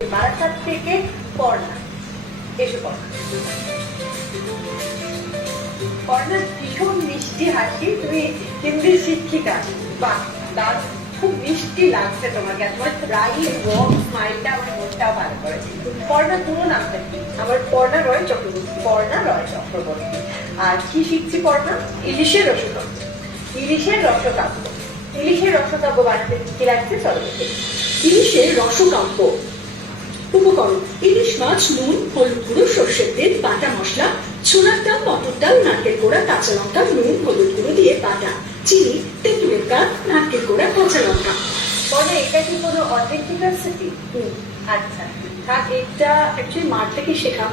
বারাসাত থেকে পর্ণা, এসো পর্ণা। পর্ণা ভীষণ মিষ্টি হাসি, তুমি হিন্দির শিক্ষিকা। বাহ, তার খুব মিষ্টি লাগছে তোমাকে, তোমার ব্রাইট ওয়ার্ম স্মাইলটা আমার মনটাও ভালো করেছে। পর্ণা পুরো নামটা কি? আমার পর্ণা রয় চক্রবর্তী। পর্ণা রয় চক্রবর্তী। আর কি শিখছি পর্ণা? ইলিশের রসকান্ত। ইলিশের রসকাব্য। ইলিশের রসকাব্য বানাতে কি লাগছে চলো দেখি। ইলিশের রসকান্ত উপকরণ: ইলিশ মাছ, নুন, হলুদ গুঁড়ো, সর্ষের তেল, বাটা মশলা, ছোলার ডাল, মটর ডাল, নারকেল কোড়া, কাঁচা লঙ্কা, নুন, হলুদ গুঁড়ো দিয়ে বাটা, চিনি, তেঁতুলের কাঠ, নারকেল কোড়া, কাঁচা লঙ্কা। বলে এটা কি কোনো অথেন্টিক রেসিপি? আচ্ছা, এটা অ্যাকচুয়ালি মার থেকে শেখা।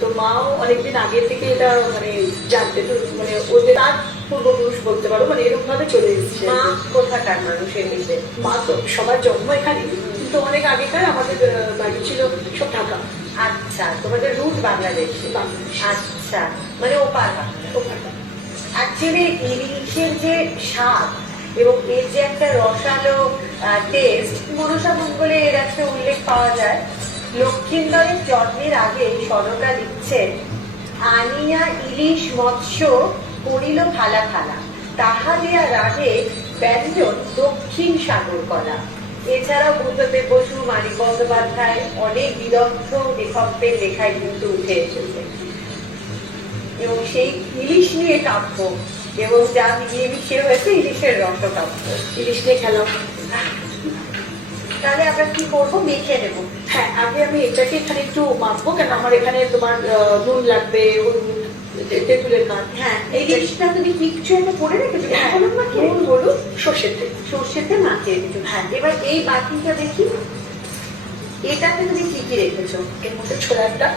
তো মাও অনেকদিন আগে থেকে এটা মানে জানতে, তো মানে ওদের তার পূর্বপুরুষ বলতে পারো, মানে এরকম ভাবে চলে এসেছে। মা কোথাকার মানুষের নিজে? মা তো সবার জন্ম এখানে, কিন্তু অনেক আগেকার আমাদের বাড়ি ছিল সব ঢাকা। আচ্ছা, তোমাদের রুট বাংলাদেশ। আচ্ছা, মানে ওপার বাংলা। অ্যাকচুয়ালি ইলিশের যে স্বাদ এবং এর যে একটা রসালো টেস্ট, মনসা মঙ্গলে এর একটা উল্লেখ পাওয়া যায়। লক্ষিন্দরের জন্মের আগে সনকা লিখছেন, আনিয়া ইলিশ মৎস্য করিল ফালা ফালা, তাহা দিয়া রাগে ব্যঞ্জন দক্ষিণ সাগর কলা। এছাড়াও বুদ্ধদেব বসু, মানিক বন্দ্যোপাধ্যায় অনেক বিদগ্ধ লেখকদের লেখায় কিন্তু উঠে এসেছে। এবং সেই ইলিশ নিয়ে কাব্য, এবং যা মিলিয়ে মিশিয়ে হয়েছে ইলিশের রসকাব্য। ইলিশ নিয়ে খেলাম। তাহলে আমরা কি করবো? মেখে নেবো। হ্যাঁ, আগে আমি এটাকে এখানে একটু মাখবো, কেন আমার এখানে তোমার নুন লাগবে, তেঁতুলের কাঠ। হ্যাঁ, এই ইলিশটা তুমি কিছু একটা করে রেখেছো? হ্যাঁ, নুন, হলুদ, সর্ষের তেল। সর্ষের তেল মাখিয়ে রেখেছো। হ্যাঁ, এবার এই বাটিটা দেখি, এটাতে তুমি কি কি রেখেছো? এর মধ্যে ছোলার ডাল,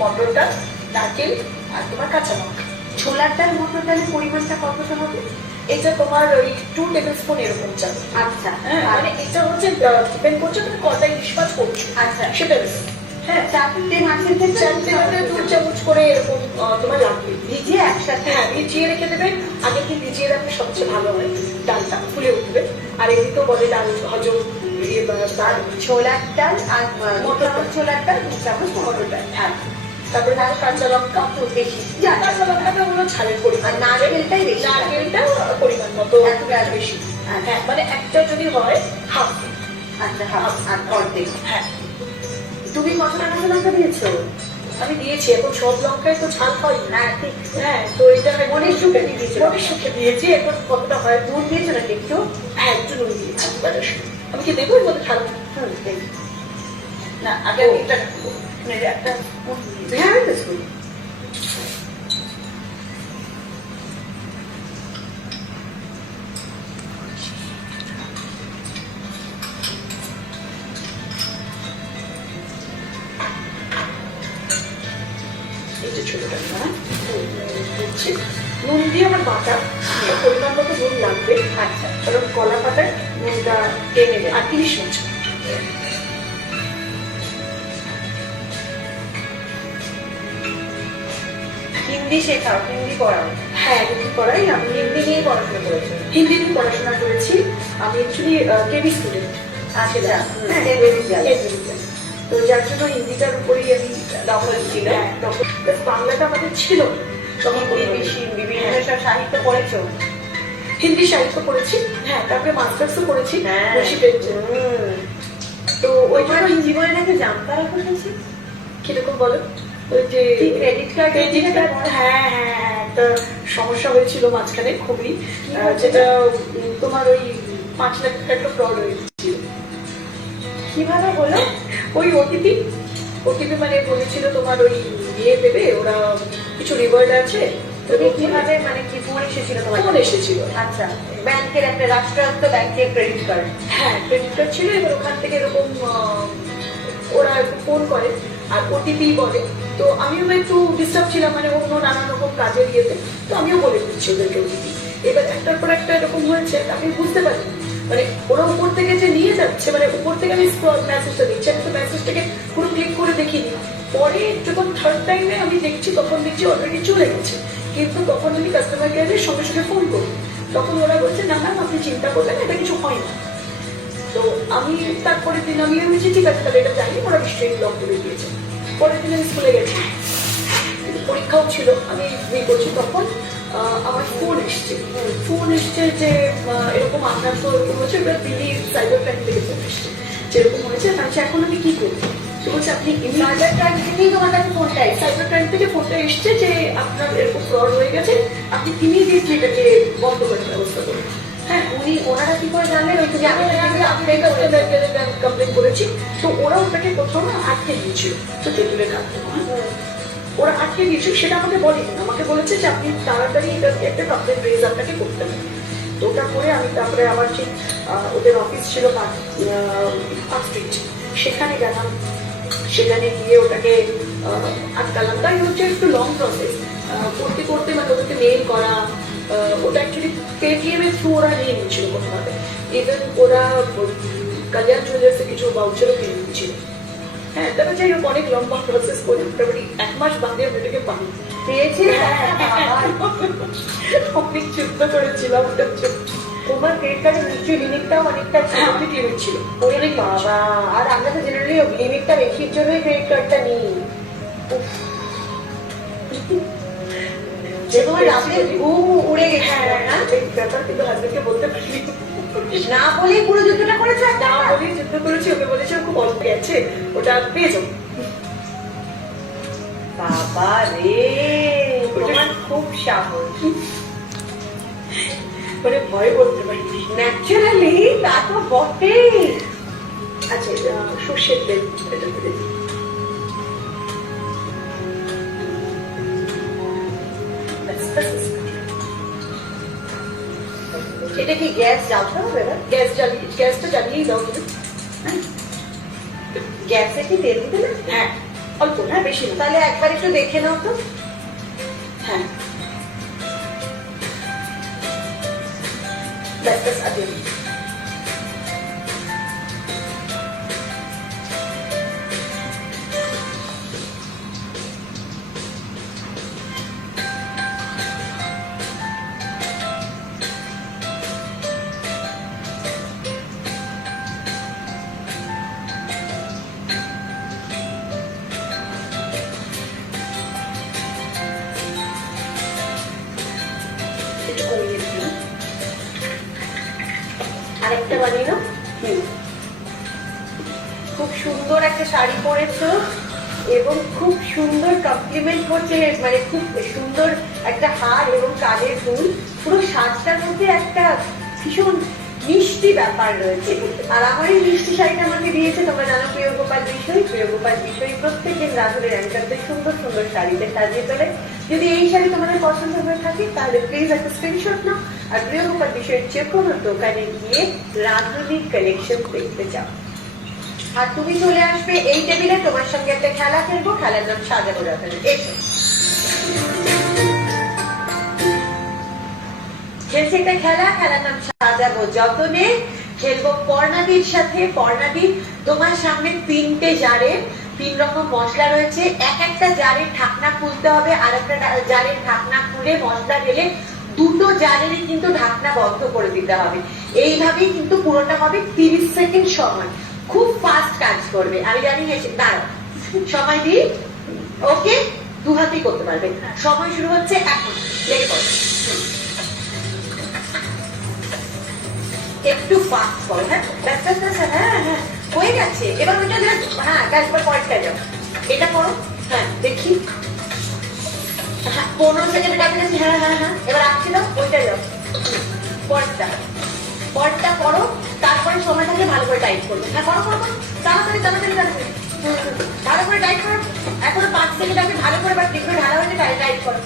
মটর ডাল, নারকেল আর তোমার কাঁচা লঙ্কা। ছোলার ডাল, মটর ডালের পরিমাণটা কতটা হবে? এটা তোমার ওই 2 টেবিল স্পুন এরকম যাবে। আচ্ছা, হ্যাঁ, মানে এটা হচ্ছে ডিপেন্ড করছে তুমি কটা ইলিশ মাছ করছো। আচ্ছা, সেটা বেশি। হ্যাঁ, 4টে মাছের ক্ষেত্রে 2 চামচ করে এরকম তোমার লাগবে। ভিজিয়ে একসাথে। হ্যাঁ, ভিজিয়ে রেখে দেবে। আগে কি ভিজিয়ে রাখলে সবচেয়ে ভালো হয়, ডালটা ফুলে উঠবে। আর এমনিতেও বলে ডাল হজম। আর ছোলার ডাল আর মটর, ছোলার ডাল 2 চামচ, মটর ডাল। হ্যাঁ, তারপরে দেখো কাঁচা লঙ্কা বেশি, কাঁচা লঙ্কাটা হলো ঝালের পরিমাণ। আর নারকেলটাই বেশি। নারকেলটা পরিমাণ মতো, এতটা বেশি। হ্যাঁ, মানে একটা যদি হয় হাফ। আচ্ছা, হাফ আর অর্ধেক। হ্যাঁ, তুমি কতটা কাঁচা লঙ্কা দিয়েছো? আমি দিয়েছি। এখন সব লঙ্কায় তো ঝাল হয় না। হ্যাঁ, তো এটা মনের সুখে দিয়ে দিয়েছি। মনের সুখে দিয়েছি। এখন কতটা হয়? নুন দিয়েছো নাকি একটু? হ্যাঁ, একটু নুন দিয়েছি। আমি কি দেবো এর মধ্যে ঝাল? না, আগে আমি এটা রাখবো। একটা হ্যাঁ, দেখো এই যে ছোটটা দিচ্ছি। নুন দিয়ে আমার বাটা, পরিমাণ মতো নুন লাগবে। আচ্ছা, কারণ কলা পাতায় নুনটা টেনে নেবে। আর ইলিশ মাছ হিন্দি শেখাও, হিন্দি পড়াও। হ্যাঁ, হিন্দি পড়াই। আমি হিন্দি নিয়ে পড়াশোনা করেছো? হিন্দি নিয়ে পড়াশোনা করেছি। আমি অ্যাকচুয়ালি কেবি স্টুডেন্ট। আচ্ছা, তো যার জন্য হিন্দিটার উপরেই আমি দখল ছিল। তখন বাংলাটা আমাদের ছিল। বিভিন্ন সব সাহিত্য পড়েছো? হিন্দি সাহিত্য পড়েছি। হ্যাঁ, তারপরে মাস্টার্সও করেছি। তো ওই জন্য জীবনে নাকি জামতারা করেছি। কিরকম বলো? ওই যে ক্রেডিট কার্ড, হ্যাঁ, একটা সমস্যা হয়েছিল মাঝখানে খুবই, যেটা তোমার ওই 5 লাখ টাকা একটা ফ্রড হয়েছিল। কিভাবে হলো? ওই ওটিপি মানে বলেছিল তোমার ওই ইয়ে দেবে, ওরা কিছু রিওয়ার্ড আছে। তুমি কিভাবে, মানে কি ফোন এসেছিল তোমার? ফোন এসেছিল। আচ্ছা, ব্যাংকের একটা রাষ্ট্রায়ত্ত ব্যাংকের ক্রেডিট কার্ড। হ্যাঁ, ক্রেডিট কার্ড ছিল। এবার ওখান থেকে এরকম ওরা ফোন করে আর ওটিপি বলে। তো আমিও একটু ডিস্টার্ব ছিলাম, মানে অন্য নানান রকম কাজের ইয়েতে। তো আমিও বলে দিচ্ছি ওদেরকে ওটিপি। এবার একটার পর একটা এরকম হয়েছে, আমি বুঝতে পারি মানে ওরা উপর থেকে যে নিয়ে যাচ্ছে, মানে উপর থেকে আমি মেসেজটা দিচ্ছি, আমি তো মেসেজটাকে পুরো ক্লিক করে দেখিনি। পরে যখন থার্ড টাইমে আমি দেখছি, তখন দেখছি অলরেডি চলে গেছে। কিন্তু তখন আমি কাস্টমার কেয়ারের সঙ্গে সঙ্গে ফোন করি, তখন ওরা বলছে না ম্যাম, আপনি চিন্তা করবেন, এটা কিছু হয় না। তো আমি তারপরে দিন আমি ভেবেছি ঠিক আছে তাহলে এটা জানি ওরা নিশ্চয়ই ব্লক করে দিয়েছে। পরের দিন আমি স্কুলে গেছি, পরীক্ষাও ছিল, আমি বিয়ে করছি তখন আমার ফোন এসছে যে এরকম আপনার তো এরকম হচ্ছে, এবার দিল্লি সাইবার ক্রাইম থেকে ফোন এসছে যেরকম হয়েছে। তাহলে এখন আমি কি করবো? তো বলছে আপনি সাইবার ক্রাইম থেকেই তোমার কাছে ফোনটা এসেছে? সাইবার ক্রাইম থেকে ফোনটা এসছে যে আপনার এরকম ফ্রড হয়ে গেছে, আপনি ইমিডিয়েটলি এটাকে বন্ধ করার ব্যবস্থা করুন। হ্যাঁ, ওনারা কি করে জানলেন? ওই যে কমপ্লেন করেছি, তো ওরা ওটাকে কোথাও না আটকে দিয়েছিল, তো তেঁতুলের কাছে ওরা আটকে দিয়েছিল, সেটা আমাকে বলেনি, আমাকে বলেছে যে আপনি তাড়াতাড়ি এটা একটা কমপ্লেন রেজ আপনাকে করতে হবে। তো ওটা করে আমি তারপরে আবার ঠিক ওদের অফিস ছিল পার্ক স্ট্রিট, সেখানে গেলাম, সেখানে গিয়ে ওটাকে আটকালাম। তাই হচ্ছে একটু লং প্রসেস করতে করতে, মানে ওদেরকে মেল করা, ওটা অ্যাকচুয়ালি পেটিএম এর থ্রু ওরা নিয়ে নিচ্ছিল কোনোভাবে। ইভেন ওরা কল্যাণ জুয়েলার্সে কিছু ভাউচারও কিনে নিচ্ছিল। হ্যাঁ, তবে যাই হোক অনেক লম্বা প্রসেস করে মোটামুটি 1 মাস বাদে আমি এটাকে পাই পেয়েছি। অনেক যুদ্ধ করেছিলাম ওটার জন্য। তোমার ক্রেডিট কার্ডের নিশ্চয়ই লিমিটটাও অনেকটা ছিল। অনেক লিমিট ছিল। ওরে বাবা, আর আমরা তো জেনারেলি লিমিটটা বেশির জন্যই ক্রেডিট কার্ডটা নিই। যে তোমার রাতে ঘুম উড়ে গেছে না? ব্যাপার কিন্তু হাজবেন্ডকে বলতে পারিনি, না বলেই পুরো যুদ্ধটা করেছে। না বলেই যুদ্ধ করেছি। ওকে বলেছি খুব অল্প গেছে, ওটা পেয়ে যাবো। বাবা রে, তোমার খুব সাহস। মানে ভয় বলতে পারি ন্যাচারালি, তা তো বটেই। আচ্ছা, সর্ষের তেল এটা করে দিই। এটা কি গ্যাস জ্বালতে হবে না? গ্যাসটা জ্বালিয়েই দাও তুমি। গ্যাসে কি তেল দিতে না? হ্যাঁ, অল্প, হ্যাঁ বেশি না। তাহলে একবার একটু দেখে নাও তো। হ্যাঁ, ব্যাস ব্যাস আগে একটু কমিয়ে দিই। আরেকটা বানিয়ে নাও। খুব সুন্দর একটা শাড়ি পরেছো এবং খুব সুন্দর কমপ্লিমেন্ট করছে, মানে খুব সুন্দর একটা হার এবং কানের দুল, পুরো সাজটার মধ্যে একটা ভীষণ মিষ্টি ব্যাপার রয়েছে। আর আমার এই মিষ্টি শাড়িটা আমাকে দিয়েছে, তোমরা জানো, প্রিয় গোপাল বিষয় প্রত্যেকদিন রাহুলের অ্যাঙ্কারদের সুন্দর সুন্দর শাড়িতে সাজিয়ে তোলে। যদি এই শাড়ি তোমাদের পছন্দ হয়ে থাকে তাহলে প্লিজ একটা স্ক্রিনশট নাও আর প্রিয় গোপাল বিষয়ের যে কোনো দোকানে গিয়ে রাধুনির কালেকশন দেখতে চাও। আর তুমি চলে আসবে এই টেবিলে, তোমার সঙ্গে একটা খেলা খেলবো, খেলার নাম সাজাবো রাধুনি। এসো, খেলছে একটা খেলার নাম সাজাবো যতনে। খেলবো পর্ণাদির সাথে। পর্ণাদি, তোমার সামনে 3টে জারে 3 রকম মশলা রয়েছে। একটা জারের ঢাকনা খুলতে হবে, আর একটা জারের ঢাকনা খুলে মশলা ঢেলে 2টো জারেরই কিন্তু ঢাকনা বন্ধ করে দিতে হবে। এইভাবেই কিন্তু পুরোটা হবে। 30 সেকেন্ড সময়, খুব ফাস্ট কাজ করবে। আমি জানি দাঁড়াও, সময় দিই। ওকে, 2 হাতেই করতে পারবে। সময় শুরু হচ্ছে এখন, লেগে পড়ো। একটু ফাস্ট করো। হ্যাঁ, হ্যাঁ হ্যাঁ, হয়ে গেছে। এবার ওইটা হ্যাঁ, একবার পরেরটা যাও। এটা করো। হ্যাঁ, দেখি। হ্যাঁ, 15 সেকেন্ড কাছে গেছে। হ্যাঁ হ্যাঁ হ্যাঁ, এবার আসছি দাও, ওইটা যাও। পরেরটা করো। তারপরে সময় থাকলে ভালো করে টাইপ করবে। হ্যাঁ, করো করো, তাড়াতাড়ি তাড়াতাড়ি তাড়াতাড়ি ভালো করে টাইপ করো। এখনো 5 সেকেন্ড আগে ভালো করে বা টিপে ঢালা হয়েছে, টাইপ করো।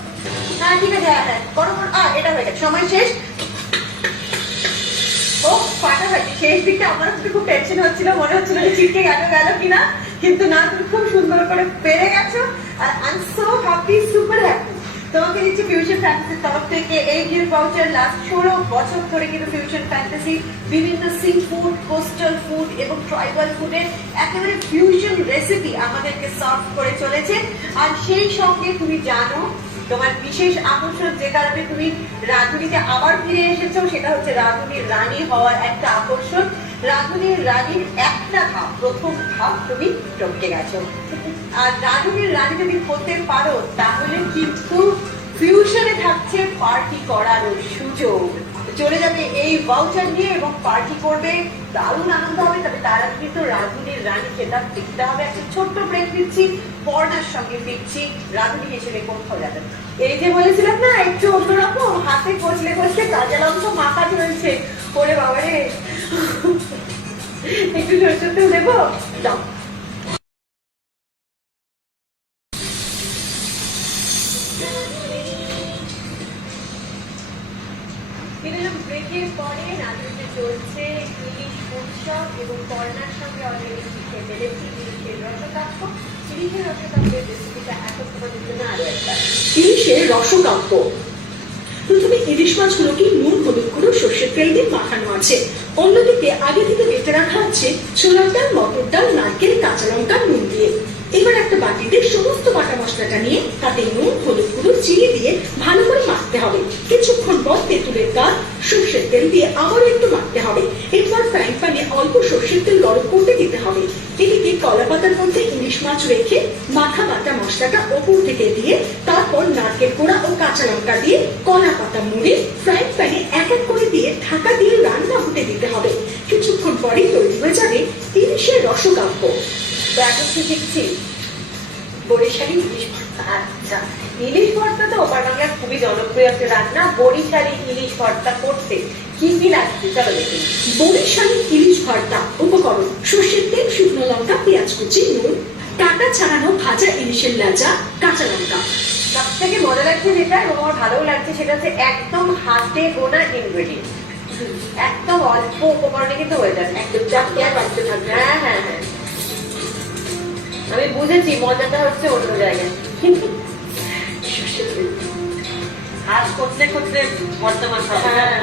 হ্যাঁ ঠিক আছে, হ্যাঁ হ্যাঁ করো করো। এটা হয়ে গেছে, সময় শেষ। ও ফাটাফাটি। শেষ দিকটা আমার খুব টেনশন হচ্ছিল, মনে হচ্ছিল যে ছিটকে গেল কিনা, কিন্তু না, তুমি খুব সুন্দর করে পেরে গেছো। আর I am so happy, super happy. তোমাকে দিচ্ছি ফিউশন ফ্যান্টাসির তরফ থেকে এই গিফট ভাউচার। লাস্ট 16 বছর ধরে কিন্তু ফিউশন ফ্যান্টাসি বিভিন্ন সি ফুড, কোস্টাল ফুড এবং ট্রাইবাল ফুডের একেবারে ফিউশন রেসিপি আমাদেরকে সার্ভ করে চলেছে। আর সেই সঙ্গে তুমি জানো তোমার বিশেষ আকর্ষণ, যে কারণে তুমি রাধুনিতে আবার ফিরে এসেছো, সেটা হচ্ছে রাধুনির রানী হওয়ার একটা আকর্ষণ। রাঁধুনির রানীর একটা ধাপ, প্রথম ধাপ তুমি টপকে গেছো। আর রাঁধুনির রানী যদি হতে পারো তাহলে কিন্তু ফিউশনে থাকছে পার্টি করার সুযোগ। চলে যাবে এই ভাউচার নিয়ে এবং পার্টি করবে, দারুণ আনন্দ হবে। তবে তার আগে কিন্তু রাঁধুনির রানী খেতাব দেখতে হবে। একটা ছোট্ট ব্রেক দিচ্ছি, পর্ণার সঙ্গে ফিরছি। রাঁধুনি হিসেবে কোথাও যাবেন। এই যে বলেছিলাম না একটু অন্যরকম, হাতে কষলে কষলে কাঁচা লঙ্কা মাখা চলছে। ওরে বাবারে, একটু সরষের তেল দেবো, দাও। ব্রেকের পরে রান্নাতে চলছে ইলিশ উৎসব এবং কর্নার সঙ্গে অলরেডি শিখে ফেলেছি ইলিশের রসকাপ্য। ইলিশের রসকাপ্যের রেসিপিটা এখন তোমাদের জন্য আরো একটা। ইলিশের রসকাপ্য। প্রথমে ইলিশ মাছগুলোকে নুন, হলুদ গুঁড়ো, সর্ষের তেল দিয়ে মাখানো আছে। অন্যদিকে আগে থেকে বেটে রাখা আছে ছোলার ডাল, মটর ডাল, নারকেল, কাঁচা লঙ্কা, নুন দিয়ে। এবার একটা বাটিতে সমস্ত বাটা মশলাটা নিয়ে তাতে নুন, হলুদ গুঁড়ো, চিনি দিয়ে ভালো করে মাখতে হবে। কিছুক্ষণ পর তেঁতুলের গাছ, সর্ষের তেল দিয়ে আবারও একটু মাখতে হবে। এরপর ফ্রাইং প্যানে অল্প সর্ষের তেল গরম করতে দিতে হবে। এদিকে কলা পাতার মধ্যে ইলিশ মাছ রেখে মাখা বাটা মশলাটা ওপর থেকে দিয়ে তারপর নারকেল কোড়া ও কাঁচা লঙ্কা দিয়ে কলা পাতা মুড়ে ফ্রাইং প্যানে এক এক করে দিয়ে ঢাকা দিয়ে রান্না হতে দিতে হবে। কিছুক্ষণ পরেই তৈরি হয়ে যাবে ইলিশের রসকাপ্য। তো এখন কি শিখছি বরিশালি ইলিশ ভর্তা। আচ্ছা, ইলিশ ভর্তা তো ওপার বাংলার খুবই জনপ্রিয় একটা রান্না। বরিশালি ইলিশ ভর্তা করতে কি কি লাগছে চলো দেখি। বরিশালি ইলিশ ভর্তা উপকরণ: সর্ষের তেল, শুকনো লঙ্কা, পেঁয়াজ কুচি, নুন, কাটা ছাড়ানো ভাজা ইলিশের লেজা, কাঁচা লঙ্কা। সব থেকে মজা লাগছে যেটা এবং আমার ভালোও লাগছে সেটা হচ্ছে একদম হাতে গোনা ইনগ্রেডিয়েন্ট, একদম অল্প উপকরণে কিন্তু হয়ে যাবে। একদম চাপকে আর বাড়তে থাকবে। হ্যাঁ হ্যাঁ হ্যাঁ, আমি বুঝেছি মজাটা হচ্ছে অন্য জায়গায়। হাত করতে করতে বর্তমান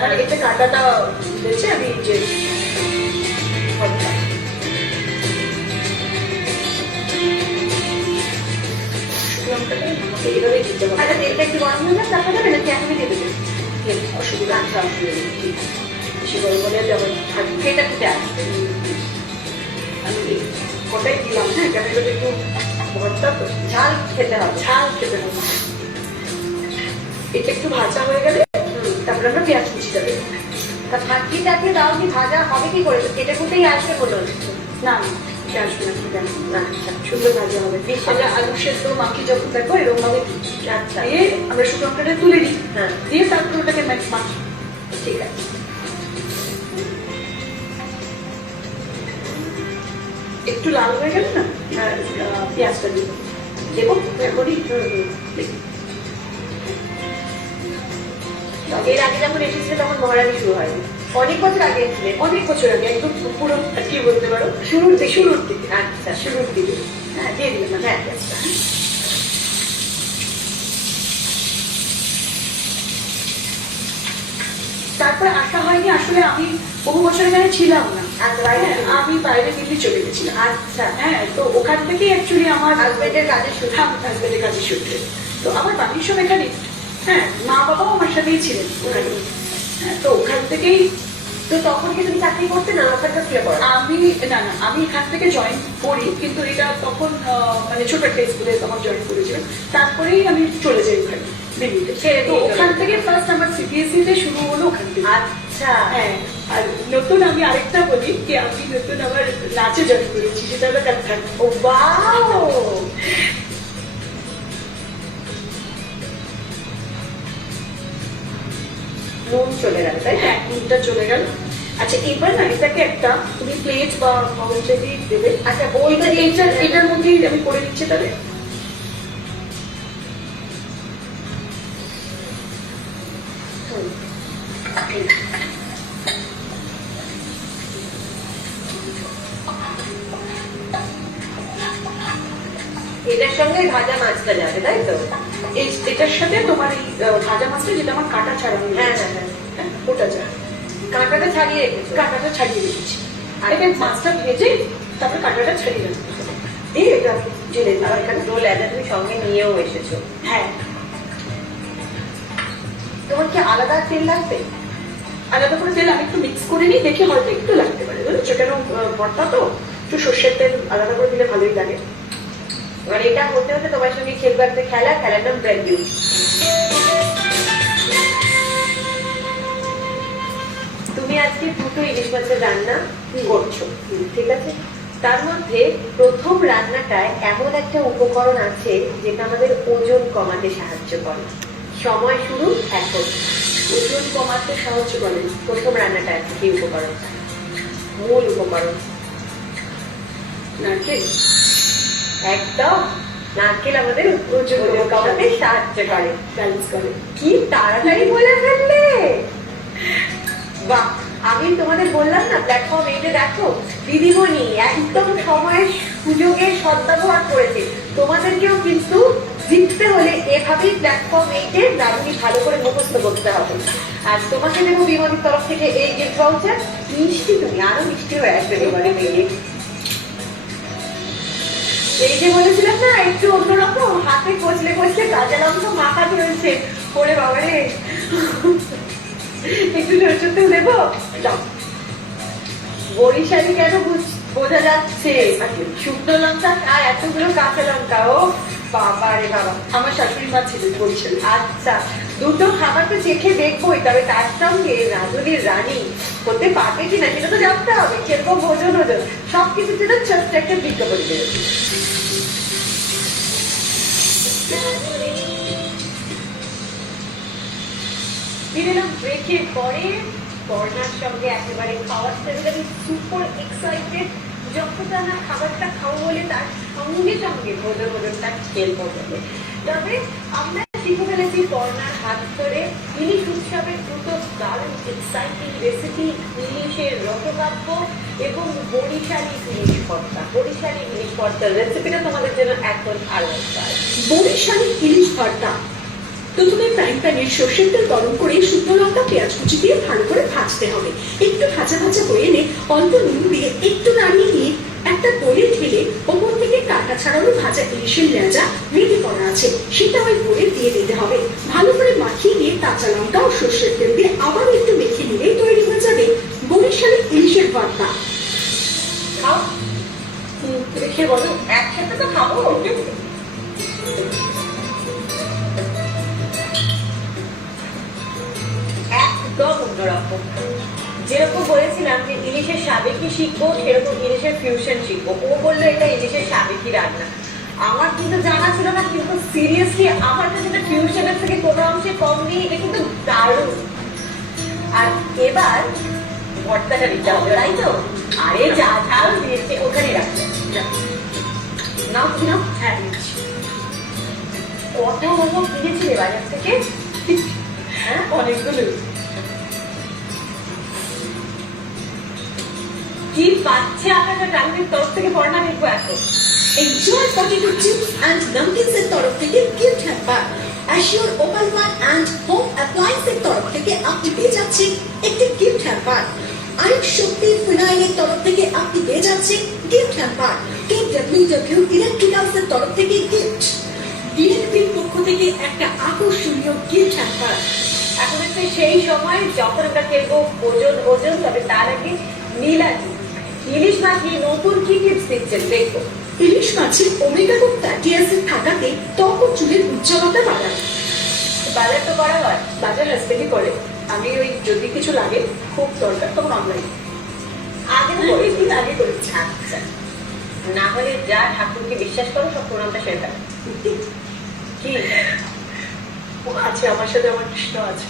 মানে এতে কাঁটাটা দিয়েছে আমি যে ভর্তা। লঙ্কাটা আমাকে এইভাবেই দিতে হবে। আচ্ছা, তেলটা একটু গরম হয়ে যাবে তারপরে দেবে নাকি এখনই দিয়ে দেবে? অসুবিধা আচ্ছা, অসুবিধা নেই, ঠিক আছে। বেশি গরম হলে যেমন খেতে ফুটে আসবে। আমি কোটাই দিলাম। হ্যাঁ, কেন এটা একটু ভর্তা তো ঝাল খেতে হবে। ঝাল খেতে হবে। এটা একটু ভাজা হয়ে গেলে তারপরে আমরা পেঁয়াজ কুচি দেবে। তা ফাঁকিটাকে দাও কি ভাজা হবে কি করে? কেটে কুটেই আসবে মনে হচ্ছে। না আসবে না, আচ্ছা, সুন্দর ভাজা হবে। আমরা আলু সেদ্ধ মাখি যখন দেখবো এরকম ভাবে আচ্ছা, দিয়ে আমরা শুকনো লঙ্কাটা তুলে দিই। হ্যাঁ, দিয়ে তারপর ওটাকে মাখি। ঠিক আছে। একটু লাল হয়ে গেলে না পেঁয়াজটা দিব। দেবো এখনই। এর আগে যখন এসেছিল তখন মহারানী শুরু হয়নি, অনেক বছর আগে এসেছিলেন। অনেক বছর আগে, একদম পুরো কি বলতে পারো শুরুর দিকে। আচ্ছা, শুরুর দিকে। হ্যাঁ, দিয়ে দিলাম। হ্যাঁ, পেঁয়াজটা। তারপরে আসা হয়নি। আসলে আমি বহু বছর এখানে ছিলাম না। আমি বাইরে দিল্লি চলে গেছিলাম। আচ্ছা, হ্যাঁ, তো ওখান থেকেই অ্যাকচুয়ালি আমার হাজবেন্ডের কাজের সূত্রে। হাজবেন্ডের কাজের সূত্রে। তো আমার বাড়ির সব এখানে। হ্যাঁ, মা বাবাও আমার সাথেই ছিলেন ওখানে। হ্যাঁ, তো ওখান থেকেই। তো তখন কি তুমি চাকরি করতে না ওখানটা ছিল? আমি এখান থেকে জয়েন করি, কিন্তু এটা তখন মানে ছোট একটা স্কুলে তখন জয়েন করেছিলাম। তারপরেই আমি চলে যাই ওখানে দিল্লিতে। তো ওখান থেকে ফার্স্ট আমার সিবিএসই তে শুরু হলো ওখান থেকে। আচ্ছা, হ্যাঁ, আর নতুন আমি আরেকটা বলি কি আমি নতুন আবার নাচে জয়েন করেছি, সেটা হলো কারখান। ও ওয়াও, নুন চলে গেল তাই? হ্যাঁ, নুনটা চলে গেল। আচ্ছা, এবার না এটাকে একটা তুমি প্লেট বা কমনটাকে দেবে। আচ্ছা, এটার মধ্যেই আমি করে দিচ্ছি তাহলে। এটার সঙ্গে ভাজা মাছটা যাবে তাই তো? এটার সাথে তোমার এই ভাজা মাছটা যেটা আমার কাটা ছাড়ানো। হ্যাঁ হ্যাঁ হ্যাঁ, ওটা যা কাঁটাটা ছাড়িয়ে রেখেছো? কাঁটাটা ছাড়িয়ে রেখেছি। এটা মাছটা ভেজে তারপরে কাঁটাটা ছাড়িয়ে রাখতে হবে। দিয়ে এটা জেলে আবার এখানে রোল এটা তুমি সঙ্গে নিয়েও এসেছো। হ্যাঁ, তোমার কি আলাদা তেল লাগবে? আলাদা করে তেল আমি একটু মিক্স করে নিই, দেখি হয়তো একটু লাগতে পারে, বুঝেছো? কেন ভর্তা তো একটু সর্ষের তেল আলাদা করে দিলে ভালোই লাগে। মানে এটা হতে হতে তোমার সঙ্গে খেলবো একটা খেলার নাম ব্রেড ডিউ। তুমি আজকে দুটো ইলিশ মাছের রান্না করছো, ঠিক আছে? তার মধ্যে প্রথম রান্নাটায় এমন একটা উপকরণ আছে যেটা আমাদের ওজন কমাতে সাহায্য করে। সময় শুরু এখন। ওজন কমাতে সাহায্য করে প্রথম রান্নাটা আছে কি উপকরণ? মূল উপকরণ নারকেল। একদম, নারকেল আমাদের ওজন কমাতে সাহায্য করে, ব্যালেন্স করে। কি তাড়াতাড়ি বলে ফেললে! বাহ, আমি তোমাদের বললাম না প্ল্যাটফর্ম এইটা দেখো, দিদিমণি একদম সময়ের সুযোগের সদ্ব্যবহার করেছে। তোমাদেরকেও কিন্তু জিততে হলে এভাবেই প্ল্যাটফর্ম এইটে দারুণই ভালো করে মুখস্থ করতে হবে। আর তোমাকে দেবো বিমানের তরফ থেকে এই গিফট ভাউচার। মিষ্টি, তুমি আরো মিষ্টি হয়ে আসবে বিমানে পেয়ে। এই যে বলেছিলাম না একটু অন্যরকম, হাতে কচলে কচলে কাঁচা লঙ্কা মাখাতে হয়েছে। ওরে বাবা রে, একটু সরষের তেল দেবো? দাও। বরিশালি কেন বোঝা যাচ্ছে, শুকনো লঙ্কা আর এতগুলো কাঁচা লঙ্কা। ও বাবা রে বাবা, আমার শাশুড়ি মা ছিলেন বরিশালে। আচ্ছা, দুটো খাবার তো চেখে দেখবোই, তবে তার সঙ্গে রাজুলির রানী হতে পারবে কিনা সেটা তো জানতে হবে। কিরকম ভোজন ওজন সবকিছুর জন্য ছোট্ট একটা বিজ্ঞাপন বেরোচ্ছে। ফিরেলাম ব্রেকের পরে বর্ণার সঙ্গে একেবারে খাওয়ার টেবিলে। আমি সুপার এক্সাইটেড, যতটা না খাবারটা খাবো বলে তার সঙ্গে সঙ্গে ভোজনটা খেলবো বলে। তবে আমরা শিখে ফেলেছি বর্ণার হাত ধরে ইলিশ উৎসবের দুটো দারুণ এক্সাইটিং রেসিপি, ইলিশের রসকাব্য এবং বরিশালি ইলিশ ভর্তা। বরিশালি ইলিশ ভর্তার রেসিপিটা তোমাদের জন্য এখন আলাদা। বরিশালি ইলিশ ভর্তা। প্রথমে ফ্রাইং প্যানে সর্ষের তেল গরম করে শুকনো লঙ্কা পেঁয়াজ কুচি দিয়ে ভালো করে ভাজতে হবে। একটু ভাজা ভাজা হয়ে এলে অল্প নুন দিয়ে একটু নাড়িয়ে নিয়ে একটা তোলে ঢেলে ওপর থেকে কাটা ছাড়ানো ভাজা ইলিশের লেজা রেডি করা আছে সেটা ওই বোলে দিয়ে দিতে হবে। ভালো করে মাখিয়ে নিয়ে কাঁচা লঙ্কা ও সর্ষের তেল দিয়ে আবার একটু মেখে নিলেই তৈরি হয়ে যাবে বরিশালি ইলিশের ভর্তা। খাও, রেখে বলো। একসাথে তো খাবো। একদম অন্যরকম। যেরকম বলেছিলাম যে ইলিশের সাবেকি শিখবো, সেরকম ইলিশের ফিউশন শিখবো। ও বললো এটা ইলিশের সাবেকি রান্না, আমার কিন্তু জানা ছিল না, কিন্তু সিরিয়াসলি আমার কাছে এটা ফিউশনের থেকে কোনো অংশে কম নেই। এটা কিন্তু দারুণ। আর এবার ভর্তাটা দিতে হবে, তাই তো? আরে যা ঝাল দিয়েছে ওখানে রাখবে নাও, কি নাও? হ্যাঁ, কত মোমো কিনেছিলে বাজার থেকে? হ্যাঁ, অনেকগুলো। কি পাচ্ছে আপনাদের রান্নার তরফ থেকে বর্ণনা দেখবো এখন। Enjoy potato chips and dumplings এর তরফ থেকে gift hamper, Assure Opal One and Home Appliance এর তরফ থেকে আপনি পেয়ে যাচ্ছেন একটি gift hamper, আরেক শক্তি ফিনাইল এর তরফ থেকে আপনি পেয়ে যাচ্ছেন gift hamper, KWW Electricals এর তরফ থেকে gift, DLPর পক্ষ থেকে একটা আকর্ষণীয় gift hamper। এখন হচ্ছে সেই সময় যখন আমরা খেলবো ওজন, তবে তার আগে নীলাজি ইলিশ মাছ নিয়ে নতুন কি টিপস দিচ্ছেন দেখবো। ইলিশ মাছের ওমেগা ও ফ্যাটি অ্যাসিড থাকাতে ত্বক ও চুলের উজ্জ্বলতা বাড়ায়। বাজার তো করা হয়, বাজার হাজবেন্ডই করে। আমি ওই যদি কিছু লাগে খুব দরকার তখন অনলাইন আগে করেছি, আগে করেছি। আচ্ছা, না হলে যা ঠাকুরকে বিশ্বাস করো সব প্রণামটা সেরে ফেলো। কি ও আছে আমার সাথে, আমার কৃষ্ণ আছে।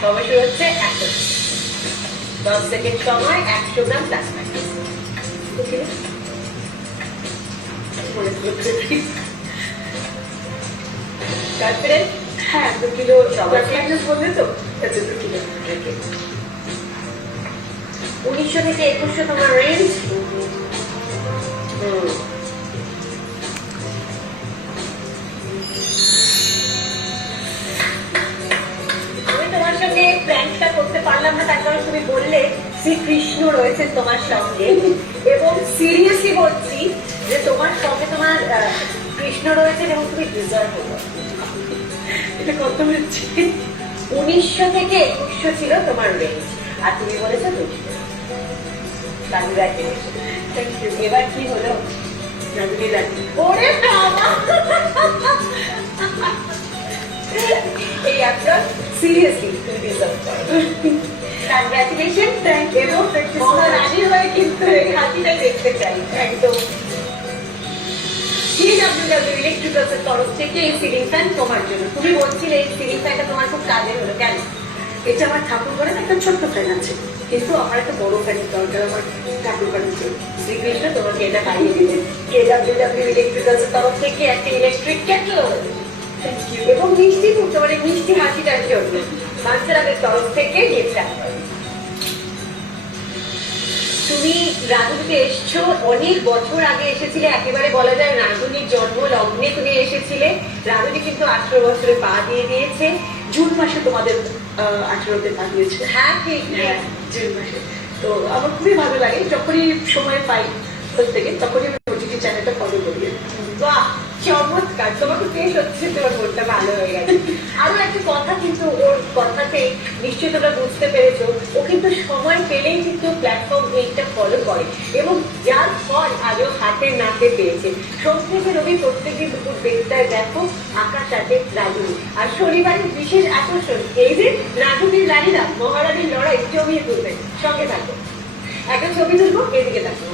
সময় শুরু হচ্ছে এখন 10 সেকেন্ড সময়, 100 গ্রাম প্লাস মাইনাস। কনফিডেন্ট? হ্যাঁ, 2 কিলো সবাই মাইনাস বললে তো, আচ্ছা 2 কিলো। 1900 থেকে 2100 তোমার রেঞ্জ। আমি তোমার সঙ্গে প্র্যাঙ্কটা করতে পারলাম না, তার কারণ তুমি বললে শ্রীকৃষ্ণ রয়েছেন তোমার সঙ্গে, এবং সিরিয়াসলি বলছি যে তোমার সঙ্গে তোমার কৃষ্ণ রয়েছেন এবং তুমি ডিজার্ভ করো। এটা কত হচ্ছে? 1900 থেকে 2100 ছিল তোমার রেঞ্জ, আর তুমি বলেছো 200। কংগ্রাচুলেশন। Thank you. এবার কি হলো? রাজনী রানী। ওরে বাবা! এই আপনার সিরিয়াসলি তুমি ডিজার্ভ করো। কংগ্রাচুলেশন। Thank you. এবং Thank you so মহারানী হয়ে কিন্তু এই হাতিটা দেখতে চাই একদম। JWW Electricals এর তরফ থেকে এই সিলিং ফ্যান তোমার জন্য। তুমি বলছিলে এই সিলিং ফ্যানটা তোমার খুব কাজের হলো, কেন? এটা আমার ঠাকুর ঘরের একটা ছোট্ট ফ্যান আছে, কিন্তু আমার একটা বড় ফ্যানের দরকার আমার ঠাকুর ঘরের জন্য। শ্রীকৃষ্ণ তোমাকে এটা পাইয়ে দিলেন। JWW Electricals এর তরফ থেকে একটা ইলেকট্রিক কেটল থ্যাংক ইউ। এবং মিষ্টি মুখ, তোমার এই মিষ্টি হাসিটার জন্য মানসারাদের তরফ থেকে গিফট আনবে। তুমি রাঁধুনিতে এসছো, অনেক বছর আগে এসেছিলে, একেবারে বলা যায় রাঁধুনির জন্ম লগ্নে তুমি এসেছিলে। রাঁধুনি কিন্তু 18 বছরে পা দিয়ে দিয়েছে। জুন মাসে তোমাদের 18তে পাঠিয়েছে। হ্যাঁ ঠিক। হ্যাঁ, জুন মাসে। তো আমার খুবই ভালো লাগে, যখনই সময় পাই প্রত্যেকে তখনই আমি ওটিটি চ্যানেলটা ফলো করি। বাহ, চমৎকার। তোমাকে পেশ হচ্ছে, তোমার মনটা ভালো হয়ে গেছে। আরো একটা কথা, কিন্তু ওর কথাতে নিশ্চয়ই তোমরা বুঝতে পেরেছো, ও কিন্তু সময় পেলেই কিন্তু প্ল্যাটফর্ম 8টা ফলো করে এবং যার ফল আজও হাতে নাতে পেয়েছে। সোম থেকে রবি প্রত্যেকদিন দুপুর 1টায় দেখো আকাশ আটে রাঁধুনি। আর শনিবারের বিশেষ আকর্ষণ এই যে রাঁধুনির রানীরা মহারানীর লড়াই জমিয়ে তুলবে। সঙ্গে থাকো, একটা ছবি তুলবো, এদিকে থাকবো।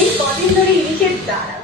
এই কদিন ধরে ইলিশের দ্বারা